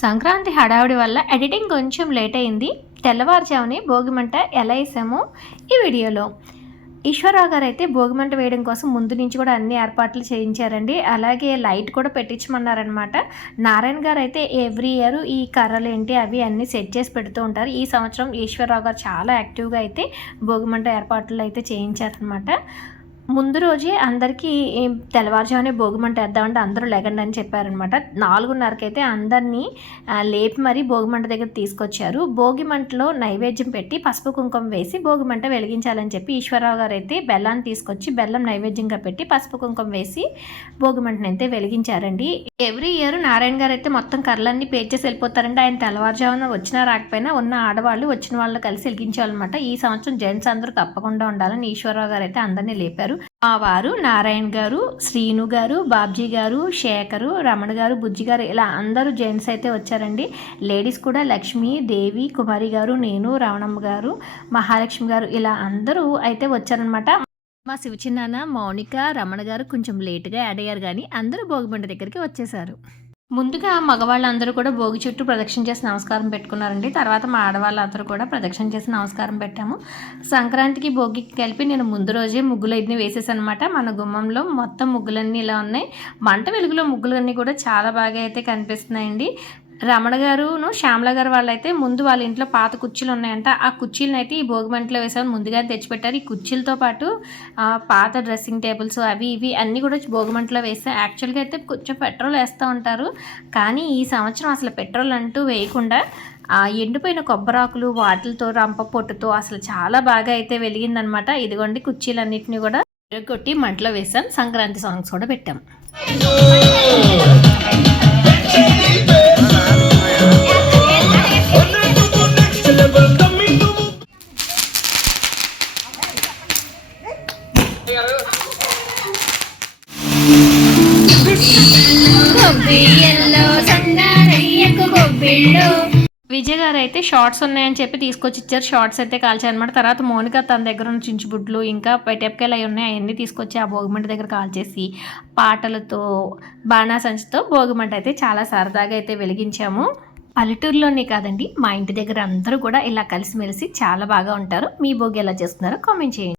సంక్రాంతి హడావిడి వల్ల ఎడిటింగ్ కొంచెం లేట్ అయింది. తెల్లవారుజామునే భోగిమంట ఎలా వేసామో ఈ వీడియోలో. ఈశ్వరరావు గారు అయితే భోగిమంట వేయడం కోసం ముందు నుంచి కూడా అన్ని ఏర్పాట్లు చేయించారండి. అలాగే లైట్ కూడా పెట్టించమన్నారనమాట. నారాయణ గారు అయితే ఎవ్రీ ఇయర్ ఈ కర్రలు ఏంటి అవి అన్నీ సెట్ చేసి పెడుతూ ఉంటారు. ఈ సంవత్సరం ఈశ్వరరావు గారు చాలా యాక్టివ్గా అయితే భోగిమంట ఏర్పాట్లు అయితే చేయించారనమాట. ముందు రోజే అందరికీ తెల్లవారుజామునే భోగిమంట వేద్దామంటే అందరూ లెగండి అని చెప్పారనమాట. 4:30కి అయితే అందరినీ లేపి మరీ భోగిమంట దగ్గర తీసుకొచ్చారు. భోగిమంటలో నైవేద్యం పెట్టి పసుపు కుంకుమ వేసి భోగిమంట వెలిగించాలని చెప్పి ఈశ్వరరావు గారు అయితే బెల్లాన్ని తీసుకొచ్చి బెల్లం నైవేద్యంగా పెట్టి పసుపు కుంకుమ వేసి భోగిమంటను అయితే వెలిగించారండి. ఎవ్రీ ఇయర్ నారాయణ గారు అయితే మొత్తం కర్రలన్నీ పేర్చేసి వెళ్ళిపోతారండి. ఆయన తెల్లవారుజామున వచ్చినా రాకపోయినా ఉన్న ఆడవాళ్ళు వచ్చిన వాళ్ళు కలిసి వెలిగించాలన్నమాట. ఈ సంవత్సరం జెంట్స్ అందరూ తప్పకుండా ఉండాలని ఈశ్వరరావు గారు అయితే అందరినీ లేపారు. మా వారు నారాయణ గారు, శ్రీను గారు, బాబ్జీ గారు, శేఖరు, రమణ గారు, బుజ్జి గారు ఇలా అందరూ జెంట్స్ అయితే వచ్చారండి. లేడీస్ కూడా లక్ష్మి, దేవి, కుమారి గారు, నేను, రమణమ్మ గారు, మహాలక్ష్మి గారు ఇలా అందరూ అయితే వచ్చారనమాట. మా శివచిన్నాన్న, మౌనిక, రమణ గారు కొంచెం లేటుగా యాడ్ అయ్యారు కానీ అందరూ భోగిమంట దగ్గరికి వచ్చేసారు. ముందుగా మగవాళ్ళందరూ కూడా భోగి చుట్టూ ప్రదక్షిణ చేసి నమస్కారం పెట్టుకున్నారండి. తర్వాత మా ఆడవాళ్ళందరూ కూడా ప్రదక్షిణ చేసి నమస్కారం పెట్టాము. సంక్రాంతికి భోగికి కలిపి నేను ముందు రోజే ముగ్గులు అన్నీ వేసేసాను అనమాట. మన గుమ్మంలో మొత్తం ముగ్గులన్నీ ఇలా ఉన్నాయి. మంట వెలుగులో ముగ్గులన్నీ కూడా చాలా బాగా అయితే కనిపిస్తున్నాయండి. రమణ గారును శ్యామల గారు వాళ్ళైతే ముందు వాళ్ళ ఇంట్లో పాత కుర్చీలు ఉన్నాయంట. ఆ కుర్చీలను అయితే ఈ భోగిమంటలో వేసామని ముందుగా తెచ్చిపెట్టారు. ఈ కుర్చీలతో పాటు పాత డ్రెస్సింగ్ టేబుల్స్ అవి ఇవి అన్నీ కూడా భోగిమంటలో వేస్తాం. యాక్చువల్గా అయితే కొంచెం పెట్రోల్ వేస్తూ ఉంటారు, కానీ ఈ సంవత్సరం అసలు పెట్రోల్ అంటూ వేయకుండా ఎండిపోయిన కొబ్బరాకులు వాటిలతో రంప పొట్టుతో అసలు చాలా బాగా అయితే వెలిగిందనమాట. ఇదిగోండి కుర్చీలన్నింటినీ కూడా కొట్టి మంటలో వేసాం. సంక్రాంతి సాంగ్స్ కూడా పెట్టాం. విజయ్ గారు అయితే షార్ట్స్ ఉన్నాయని చెప్పి తీసుకొచ్చి ఇచ్చారు. షార్ట్స్ అయితే కాల్చారనమాట. తర్వాత మౌనిక తన దగ్గర ఉన్న చించుబుడ్లు ఇంకా పెటెపకాయలు అవి ఉన్నాయి, అవన్నీ తీసుకొచ్చి ఆ భోగిమంట దగ్గర కాల్చేసి పాటలతో బాణాసంచితో భోగిమంట అయితే చాలా సరదాగా అయితే వెలిగించాము. పల్లెటూరులోనే కాదండి, మా ఇంటి దగ్గర అందరూ కూడా ఇలా కలిసిమెలిసి చాలా బాగా ఉంటారు. మీ భోగి ఎలా చేస్తున్నారో కామెంట్ చేయండి.